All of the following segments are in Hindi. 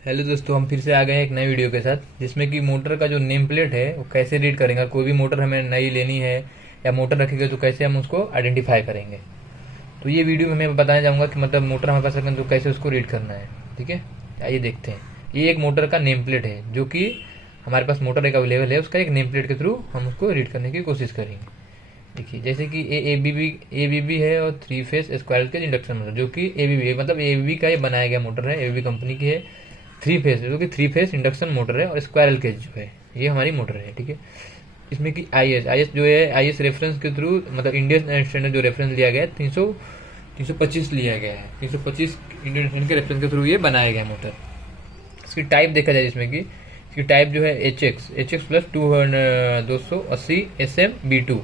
हेलो दोस्तों, हम फिर से आ गए हैं एक नए वीडियो के साथ, जिसमें कि मोटर का जो नेम प्लेट है वो कैसे रीड करेंगे। कोई भी मोटर हमें नई लेनी है या मोटर रखेंगे तो कैसे हम उसको आइडेंटिफाई करेंगे। तो ये वीडियो में मैं बताना चाहूँगा कि मतलब मोटर हमारे पास रखें तो कैसे उसको रीड करना है। ठीक है, आइए देखते हैं। ये एक मोटर का नेम प्लेट है, जो कि हमारे पास मोटर एक अवेलेबल है, उसका एक नेम प्लेट के थ्रू हम उसको रीड करने की कोशिश करेंगे। देखिए, जैसे कि ए बी बी है और 3 फेस स्क्वायर के इंडक्शन मोटर, जो कि ए बी बी मतलब ए बी बी का ये बनाया गया मोटर है, ए बी बी कंपनी की है। 3 फेस, जो कि 3 फेस इंडक्शन मोटर है, और स्क्वायरल केज जो है ये हमारी मोटर है। ठीक है, इसमें कि आई एस जो है, आई एस रेफरेंस के थ्रू मतलब इंडियन स्टैंडर्ड जो रेफरेंस लिया गया है 325 लिया गया है। 325 इंडियन स्टैंडर्ड के रेफरेंस के थ्रू ये बनाया गया मोटर। इसकी टाइप देखा जाए, जिसमें कि इसकी टाइप जो है H x plus 280 SM B2।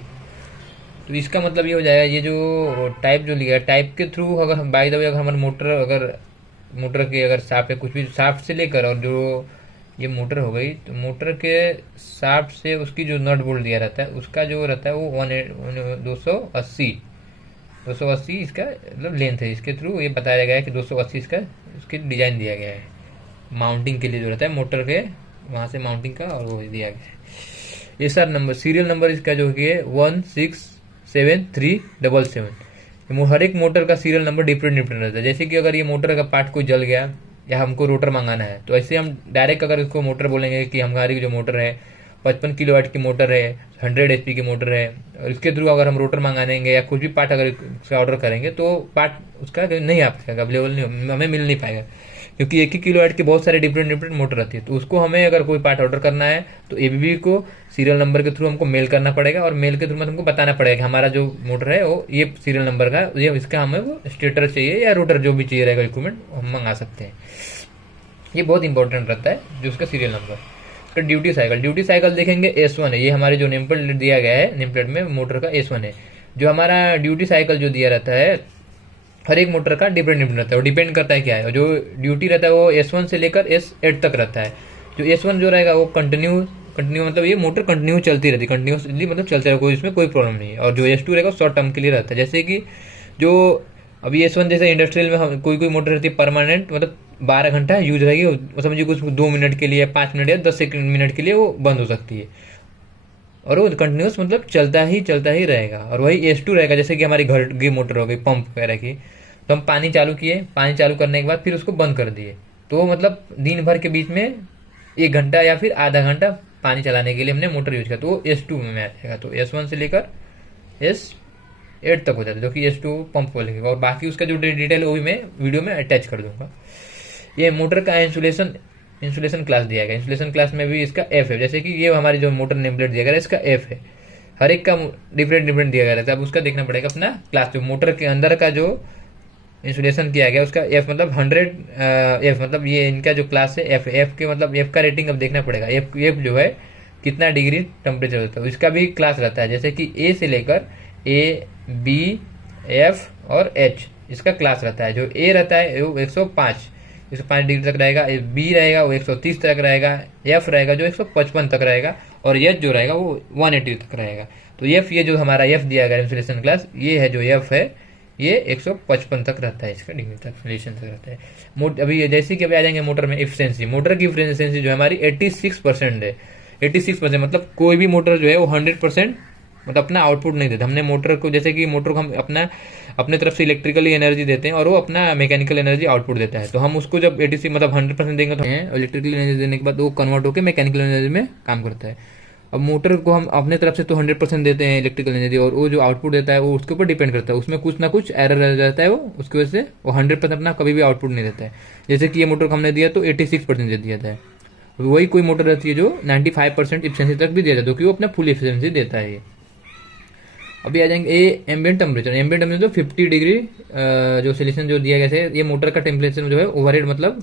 तो इसका मतलब ये हो जाएगा, ये जो टाइप जो लिया है, टाइप के थ्रू अगर हम बाय द वे अगर हमारे मोटर के अगर शाफ्ट है, कुछ भी शाफ्ट से लेकर, और जो ये मोटर हो गई, तो मोटर के शाफ्ट से उसकी जो नट बोल्ट दिया रहता है उसका जो रहता है वो 280 इसका मतलब लेंथ है। इसके थ्रू ये बताया गया है कि 280 इसका इसकी डिजाइन दिया गया है माउंटिंग के लिए, जो रहता है मोटर के वहाँ से माउंटिंग का, और वो दिया गया है। ये सर नंबर, सीरियल नंबर इसका जो है 1673777। हर एक मोटर का सीरियल नंबर डिफरेंट डिफरेंट रहता है। जैसे कि अगर ये मोटर का पार्ट कोई जल गया या हमको रोटर मंगाना है, तो ऐसे हम डायरेक्ट अगर इसको मोटर बोलेंगे कि हमारी जो मोटर है 55 किलोवाट की मोटर है, 100 HP की मोटर है, और इसके थ्रू अगर हम रोटर मंगानेंगे या कुछ भी पार्ट अगर इसका ऑर्डर करेंगे, तो पार्ट उसका नहीं आ पाएगा, अवेलेबल नहीं, हमें मिल नहीं पाएगा, क्योंकि एक ही किलोवाट के बहुत सारे डिफरेंट डिफरेंट मोटर रहती है। तो उसको हमें अगर कोई पार्ट ऑर्डर करना है तो एबीबी को सीरियल नंबर के थ्रू हमको मेल करना पड़ेगा, और मेल के थ्रू में हमको बताना पड़ेगा कि हमारा जो मोटर है वो ये सीरियल नंबर का, ये इसका हमें वो स्टेटर चाहिए या रोटर जो भी चाहिए रहेगा इक्विपमेंट, हम मंगा सकते हैं। ये बहुत इंपॉर्टेंट रहता है जो उसका सीरियल नंबर। तो ड्यूटी साइकिल देखेंगे, S1 है। ये हमारे जो नेम प्लेट दिया गया है, नेम प्लेट में मोटर का S1 है। जो हमारा ड्यूटी साइकिल जो दिया रहता है, हर एक मोटर का डिफरेंट डिफरेंट रहता है, वो डिपेंड करता है क्या है। जो ड्यूटी रहता है वो S1 से लेकर S8 तक रहता है। जो S1 जो रहेगा वो कंटिन्यू कंटिन्यू मतलब ये मोटर कंटिन्यू चलती रहती है, कंटिन्यूसली मतलब चलता है, कोई इसमें कोई प्रॉब्लम नहीं है। और जो S2 रहेगा शॉर्ट टर्म के लिए रहता है। जैसे कि जो अभी S1 जैसे इंडस्ट्रियल में कोई कोई मोटर रहती है परमानेंट, मतलब 12 घंटा यूज रहेगी, वो समझिए कुछ 2 मिनट के लिए, 5 मिनट या 10 मिनट के लिए वो बंद हो सकती है, और वो कंटिन्यूस मतलब चलता ही रहेगा। और वही S2 रहेगा, जैसे कि हमारी घर की मोटर हो गई, पंप वगैरह की, तो हम पानी चालू किए, पानी चालू करने के बाद फिर उसको बंद कर दिए, तो मतलब दिन भर के बीच में 1 घंटा या फिर आधा घंटा पानी चलाने के लिए हमने मोटर यूज किया, तो वो S2 में आ जाएगा। तो S1 से लेकर S8 तक हो जाता है, जो कि S2 पंप को लगेगा। और बाकी उसका जो डिटेल है वो भी मैं वीडियो में अटैच कर दूंगा। ये मोटर का इंसुलेशन क्लास दिया गया। इंसुलेशन क्लास में भी इसका F है, जैसे कि ये हमारी जो मोटर नेम प्लेट दिया गया है इसका F है। हर एक का डिफरेंट डिफरेंट दिया गया रहता है। अब उसका देखना पड़ेगा अपना क्लास, जो मोटर के अंदर का जो इंसुलेशन किया गया उसका F मतलब 100 F मतलब ये इनका जो क्लास है F के मतलब F का रेटिंग अब देखना पड़ेगा। F जो है कितना डिग्री टेम्परेचर होता है, इसका भी क्लास रहता है। जैसे कि A से लेकर A B F और H इसका क्लास रहता है। जो A रहता है वो 105 डिग्री तक रहेगा, B रहेगा वो 130 तक रहेगा, F रहेगा जो 155 तक रहेगा, और H जो रहेगा वो 180 तक रहेगा। तो F ये जो हमारा F दिया गया इंसुलेशन क्लास, ये है जो F है, ये 155 तक रहता है, इसका डिग्री तक इंसुलेशन तक रहता है। अभी जैसे कि अभी आ जाएंगे मोटर में इफिशिएंसी। मोटर की इफिशिएंसी जो है हमारी 86% है। 86% मतलब कोई भी मोटर जो है वो 100% मतलब अपना आउटपुट नहीं देता। हमने मोटर को, जैसे कि मोटर को हम अपने तरफ से इलेक्ट्रिकली एनर्जी देते हैं और वो अपना मैकेनिकल एनर्जी आउटपुट देता है। तो हम उसको जब 86 मतलब 100% देंगे, तो इलेक्ट्रिकल एनर्जी देने के बाद वो कन्वर्ट होकर मैकेनिकल एनर्जी में काम करता है। अब मोटर को हम अपने तरफ से तो 100% देते हैं इलेक्ट्रिकल एनर्जी, और वो जो आउटपुट देता है वो उसके ऊपर डिपेंड करता है, उसमें कुछ ना कुछ एरर रह जाता है, वो उसकी वजह से वो 100% अपना कभी भी आउटपुट नहीं देता है। जैसे कि ये मोटर को हमने दिया तो 86% दे दिया था। वही कोई मोटर रहती है जो 95% इफिशिएंसी तक भी देता है, क्योंकि वो अपना फुल इफिशिएंसी देता है। ये अभी आ जाएंगे एम्बिएंट टेम्परेचर तो 50 डिग्री जो सोल्यूशन जो दिया गया है, ये मोटर का टेम्परेचर जो है ओवरहेड मतलब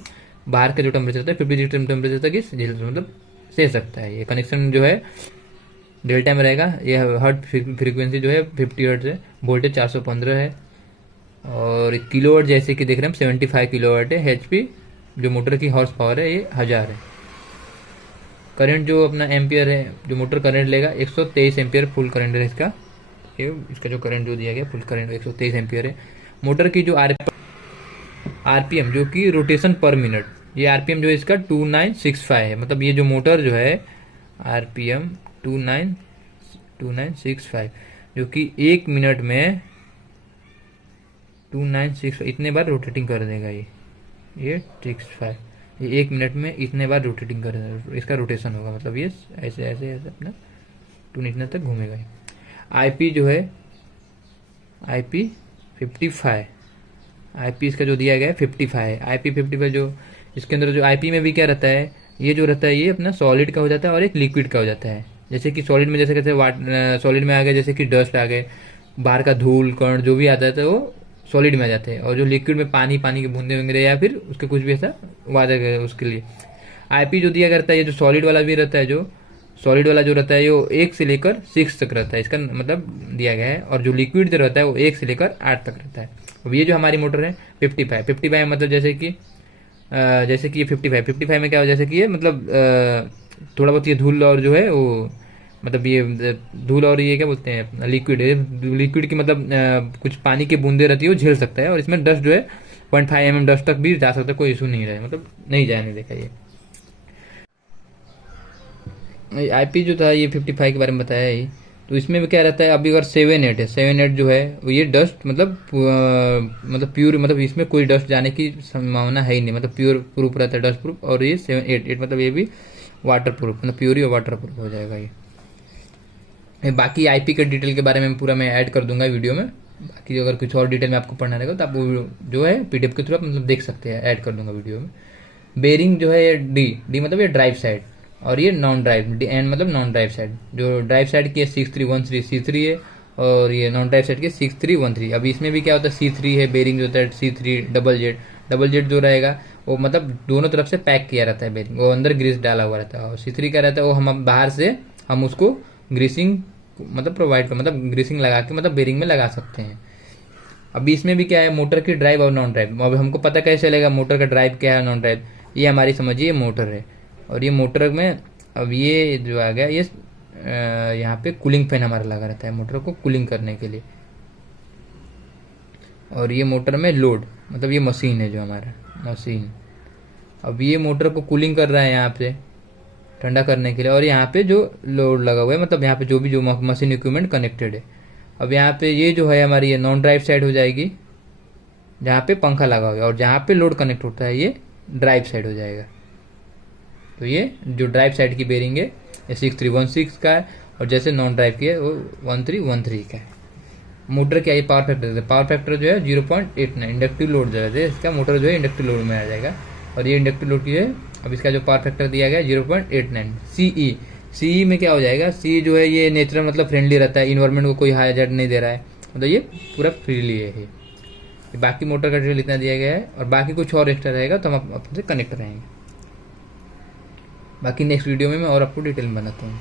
बाहर का जो टेम्परेचर होता है 50 डिग्री टेम्परेचर तक इस मतलब सह सकता है। ये कनेक्शन जो है डेल्टा में रहेगा। ये हर्ट फ्रीक्वेंसी जो है 50 हर्ट्ज है, वोल्टेज 415 है, और किलोवाट जैसे कि देख रहे हैं 75 किलोवाट है। HP जो मोटर की हॉर्स पावर है ये 1000 है। करंट जो अपना एम्पियर है, जो मोटर करंट लेगा 123 एम्पियर फुल करंट है इसका। इसका जो करंट जो दिया गया फुल करंट 123 एम्पियर है। मोटर की जो RPM जो कि रोटेशन पर मिनट, ये आरपीएम जो है इसका 2965 है, मतलब ये जो मोटर जो है आरपीएम 2965 जो कि 1 मिनट में 2965 इतने बार रोटेटिंग कर देगा ये 65 ये 1 मिनट में इतने बार रोटेटिंग कर देगा, इसका रोटेशन होगा, मतलब ये ऐसे ऐसे ऐसे अपना टून इतने तक घूमेगा। आईपी जो है आईपी 55 आईपी इसका जो दिया गया है 55 है। आईपी 55 जो इसके अंदर जो आईपी में भी क्या रहता है, ये जो रहता है ये अपना सॉलिड का हो जाता है और एक लिक्विड का हो जाता है। जैसे कि सॉलिड में जैसे कहते हैं सॉलिड में आ गया जैसे कि डस्ट आ गए, बाहर का धूल कण जो भी आता है तो वो सॉलिड में आ जाते हैं, और जो लिक्विड में पानी पानी के बूंदे वगैरह या फिर उसके कुछ भी ऐसा वादा है उसके लिए। आईपी जो दिया करता है ये जो सॉलिड वाला भी रहता है, जो सॉलिड वाला जो रहता है वो 1 से लेकर 6 तक रहता है, इसका मतलब दिया गया है। और जो लिक्विड जो रहता है वो 1 से लेकर 8 तक रहता है। अब ये जो हमारी मोटर है 55 मतलब जैसे कि ये 55 में क्या हो, जैसे कि ये मतलब थोड़ा बहुत ये धूल और जो है वो मतलब ये धूल और ये क्या बोलते हैं लिक्विड है, लिक्विड की मतलब कुछ पानी की बूंदे रहती है वो झेल सकता है, और इसमें डस्ट जो है 0.5 mm डस्ट तक भी जा सकता है, कोई इशू नहीं रहे, मतलब नहीं जाने देखा। ये आईपी जो था ये 55 के बारे में बताया ही, तो इसमें भी क्या रहता है, अभी अगर 7-8 है, 7-8 जो है ये डस्ट मतलब प्योर, मतलब इसमें कोई डस्ट जाने की संभावना है ही नहीं, मतलब प्योर प्रूफ रहता है, डस्ट प्रूफ। और ये 7-8 मतलब ये भी वाटर प्रूफ, मतलब प्योर ही वाटर प्रूफ हो जाएगा ये। बाकी आईपी के डिटेल के बारे में पूरा मैं ऐड कर दूंगा वीडियो में। बाकी अगर कुछ और डिटेल में आपको पढ़ना रहेगा तो आप वो जो है पीडीएफ के थ्रू आप मतलब देख सकते हैं, ऐड कर दूंगा वीडियो में। बेरिंग जो है ये डी मतलब ये ड्राइव साइड, और ये नॉन ड्राइव एन मतलब नॉन ड्राइव साइड। जो ड्राइव साइड की है 6313 C3 है, और ये नॉन ड्राइव साइड की 6313। अभी इसमें भी क्या होता है C3 है, बेरिंग जो होता है C3 डबल जेड जो रहेगा वो मतलब दोनों तरफ से पैक किया रहता है बेरिंग, वो अंदर ग्रीस डाला हुआ रहता है। और C3 क्या रहता है वो हम बाहर से हम उसको ग्रीसिंग मतलब प्रोवाइड कर मतलब ग्रीसिंग लगा के मतलब बेरिंग में लगा सकते हैं। अभी इसमें भी क्या है मोटर की ड्राइव और नॉन ड्राइव, अब हमको पता कैसे चलेगा मोटर का ड्राइव क्या है नॉन ड्राइव, ये हमारी समझिए मोटर है। और ये मोटर में अब ये जो आ गया ये यहाँ पे कूलिंग फैन हमारा लगा रहता है मोटर को कूलिंग करने के लिए। और ये मोटर में लोड मतलब ये मशीन है जो हमारा मशीन, अब ये मोटर को कूलिंग कर रहा है यहाँ पे ठंडा करने के लिए। और यहाँ पे जो लोड लगा हुआ है मतलब यहाँ पे जो भी जो मशीन इक्विपमेंट कनेक्टेड है। अब यहाँ पे ये जो है हमारी ये नॉन ड्राइव साइड हो जाएगी जहाँ पे पंखा लगा हुआ है, और जहाँ पे लोड कनेक्ट होता है ये ड्राइव साइड हो जाएगा। तो ये जो ड्राइव साइड की बेरिंग है ये 6316 का है, और जैसे नॉन ड्राइव की है वो 1313 का है। मोटर क्या है पावर फैक्टर, पावर फैक्टर जो है 0.89 इंडक्टिव लोड जो है इसका मोटर जो है इंडक्टिव लोड में आ जाएगा। और ये इंडक्टिव लोड की है, अब इसका जो पावर फैक्टर दिया गया 0.89। सीई में क्या हो जाएगा, सी जो है ये नेचुरल मतलब फ्रेंडली रहता है, इन्वायरमेंट को कोई हाइजर्ड नहीं दे रहा है, मतलब ये पूरा फ्रीली है ये। बाकी मोटर का डिटेल इतना दिया गया है, और बाकी कुछ और एक्स्ट्रा रहेगा तो हम अपने से कनेक्ट रहेंगे। बाकी नेक्स्ट वीडियो में मैं और आपको डिटेल में बनाता हूँ।